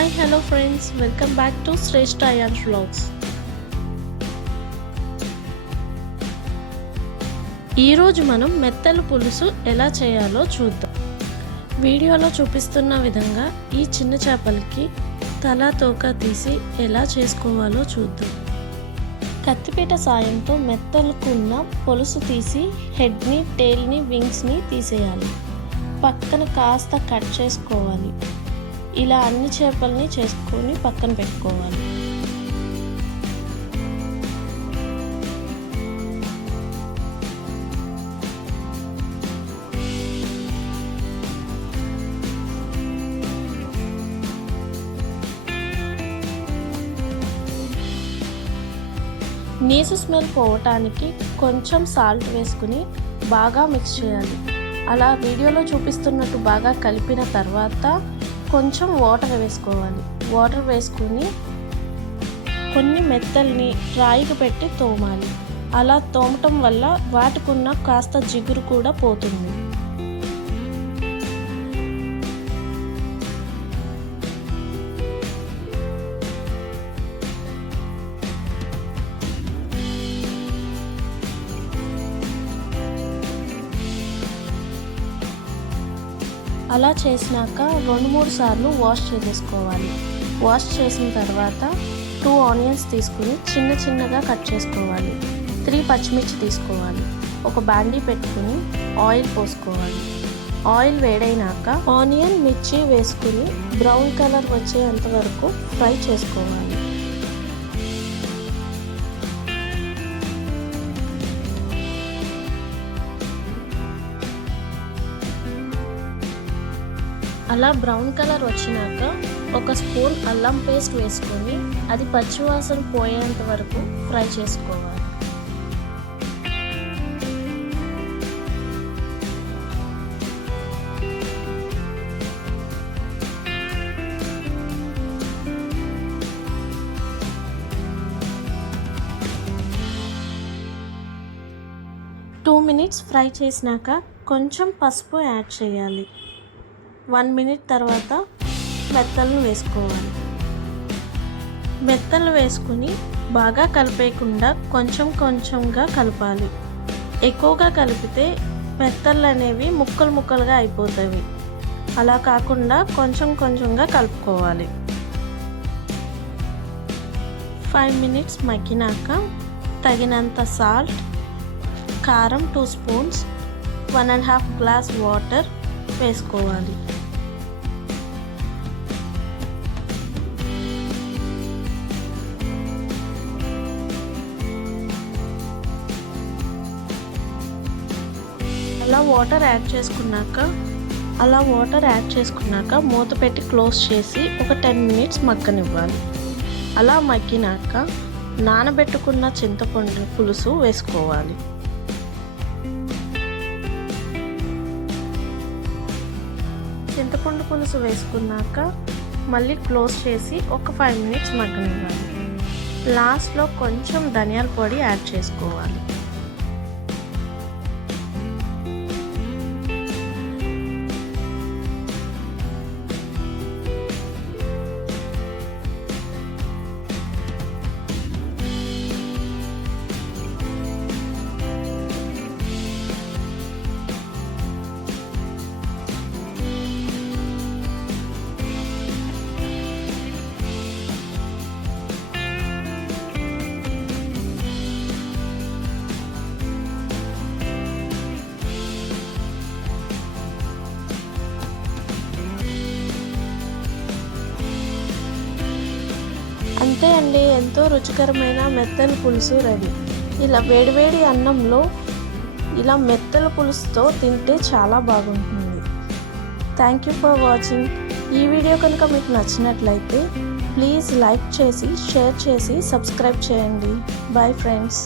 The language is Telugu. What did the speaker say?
Hi hello friends, welcome back to Shreshta Ayan's vlogs. ఈరోజు మనం మెత్తల పులుసు ఎలా చేయాలో చూద్దాం. వీడియోలో చూపిస్తున్న విధంగా ఈ చిన్న చేపలకి తల తోక తీసి ఎలా చేసుకోవాలో చూద్దాం. కత్తిపీట సాయంతో మెత్తలకున్న పులుసు తీసి హెడ్ని, టేల్ని, వింగ్స్ని తీసేయాలి. పక్కన కాస్త కట్ చేసుకోవాలి. ఇలా అన్ని చేపల్ని చేసుకొని పక్కన పెట్టుకోవాలి. నీసు స్మెల్ పోవటానికి కొంచెం సాల్ట్ వేసుకుని బాగా మిక్స్ చేయాలి. అలా వీడియోలో చూపిస్తున్నట్టు బాగా కలిపిన తర్వాత కొంచెం వాటర్ వేసుకోవాలి. వాటర్ వేసుకుని కొన్ని మెత్తల్ని రాయికి పెట్టి తోమాలి. అలా తోమటం వల్ల వాటికున్న కాస్త జిగురు కూడా పోతుంది. అలా చేసినాక 2-3 సార్లు వాష్ చేసేసుకోవాలి. వాష్ చేసిన తర్వాత 2 ఆనియన్స్ తీసుకుని చిన్నగా కట్ చేసుకోవాలి. 3 పచ్చిమిర్చి తీసుకోవాలి. ఒక బాండీ పెట్టుకుని ఆయిల్ పోసుకోవాలి. ఆయిల్ వేడైనాక ఆనియన్, మిర్చి వేసుకుని బ్రౌన్ కలర్ వచ్చేంత వరకు ఫ్రై చేసుకోవాలి. అలా బ్రౌన్ కలర్ వచ్చినాక 1 స్పూన్ అల్లం పేస్ట్ వేసుకొని అది పచ్చివాసన పోయేంత వరకు ఫ్రై చేసుకోవాలి. టూ మినిట్స్ ఫ్రై చేసినాక కొంచెం పసుపు యాడ్ చేయాలి. 1 మినిట్ తర్వాత మెత్తలను వేసుకోవాలి. మెత్తలు వేసుకుని బాగా కలిపేయకుండా కొంచెంగా కలపాలి. ఎక్కువగా కలిపితే మెత్తలు అనేవి ముక్కలుగా అయిపోతాయి. అలా కాకుండా కొంచెంగా కలుపుకోవాలి. 5 మినిట్స్ మగ్గినాక తగినంత సాల్ట్, కారం 2 స్పూన్స్, 1.5 గ్లాస్ వాటర్ వేసుకోవాలి. అలా వాటర్ యాడ్ చేసుకున్నాక మూత పెట్టి క్లోజ్ చేసి ఒక 10 మినిట్స్ మగ్గనివ్వాలి. అలా మగ్గినాక నానబెట్టుకున్న చింతపండు పులుసు వేసుకోవాలి. చింతపండు పులుసు వేసుకున్నాక మళ్ళీ క్లోజ్ చేసి ఒక 5 మినిట్స్ మగ్గనివ్వాలి. లాస్ట్లో కొంచెం ధనియాల పొడి యాడ్ చేసుకోవాలి. అంతే అండి, ఎంతో రుచికరమైన మెత్తల పులుసు రెడీ. ఇలా వేడివేడి అన్నంలో ఇలా మెత్తల పులుసుతో తింటే చాలా బాగుంటుంది. Thank you for watching. ఈ వీడియో కనుక మీకు నచ్చినట్లయితే ప్లీజ్ లైక్ చేసి, షేర్ చేసి, సబ్స్క్రైబ్ చేయండి. Bye friends.